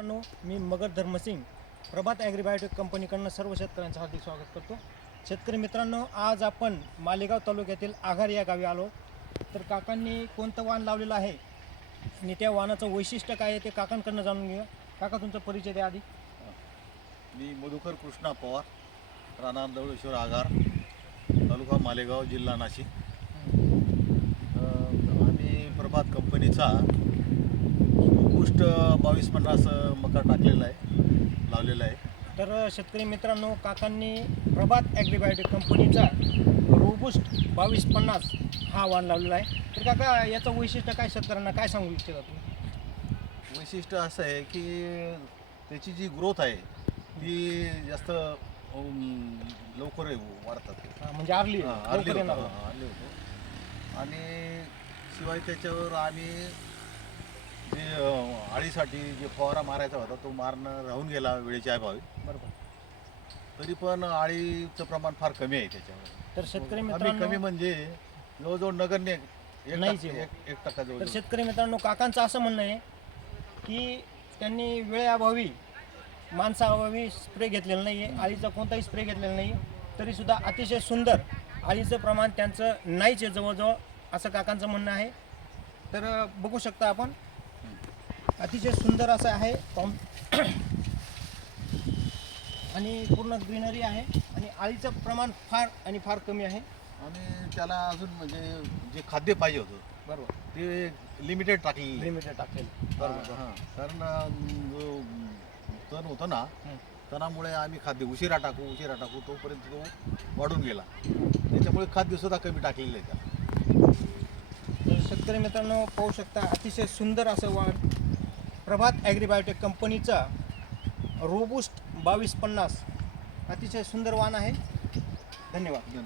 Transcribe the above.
मित्रांनो, मी मगर धर्मसिंग प्रभात ॲग्रीबायोटेक कंपनीकडून सर्व शेतकऱ्यांचं हार्दिक स्वागत करतो. शेतकरी मित्रांनो, आज आपण मालेगाव तालुक्यातील आघार या गावी आलो. तर काकांनी कोणतं वाण लावलेलं आहे आणि त्या वाणाचं वैशिष्ट्य काय आहे ते काकांकडून जाणून घेऊया. काका, तुमचा परिचय द्या आधी. मी मधुकर कृष्णा पवार, राहणार दौळेश्वर आगार, तालुका मालेगाव, जिल्हा नाशिक. आम्ही प्रभात कंपनीचा गोष्ट 2250 मका टाकलेला आहे, लावलेला आहे. तर शेतकरी मित्रांनो, काकांनी प्रभात ॲग्रीबायोटेक कंपनीचा रोबुस्ट 2250 हा वाण लावलेला आहे. तर काका, याचं वैशिष्ट्य काय, शेतकऱ्यांना काय सांगू इच्छिता तुम्ही? वैशिष्ट्य असं आहे की त्याची जी ग्रोथ आहे ती जास्त लवकर वाढतात. म्हणजे अर्ली अर्ली येणार. होतो. आणि शिवाय त्याच्यावर आम्ही जे अळीसाठी जे फवारा मारायचा होता तो मारणं राहून गेला वेळेच्या अभावी. बरोबर. तरी पण अळीचं प्रमाण फार कमी आहे त्याच्यावर. तर शेतकरी कमी मित्रांनो, म्हणजे जवळजवळ नगण्य नाहीच आहे. 1% तर जवळ. शेतकरी मित्रांनो, काकांचं असं म्हणणं आहे की त्यांनी वेळेअभावी, माणसाअभावी स्प्रे घेतलेला नाही आहे, अळीचा कोणताही स्प्रे घेतलेला नाही आहे, तरीसुद्धा अतिशय सुंदर अळीचं प्रमाण त्यांचं नाहीच आहे जवळजवळ, असं काकांचं म्हणणं आहे. तर बघू शकता आपण, अतिशय सुंदर असं आहे आणि पूर्ण ग्रीनरी आहे आणि अळीचं प्रमाण फार कमी आहे. आणि त्याला अजून म्हणजे जे खाद्य पाहिजे होतं बरोबर, ते लिमिटेड टाकलेलं. टाकेल. बरोबर. हां, कारण जो तण होतं ना, तणामुळे आम्ही खाद्य उशिरा टाकू तोपर्यंत तो वाढून गेला. त्याच्यामुळे खाद्यसुद्धा कमी टाकलेलं आहे त्याला. तर शेतकरी मित्रांनो, पाहू शकता, अतिशय सुंदर असं वाण प्रभात ॲग्रीबायोटेक कंपनीचा रोबुस्ट 2250 अतिशय सुंदर वाण आहे. धन्यवाद.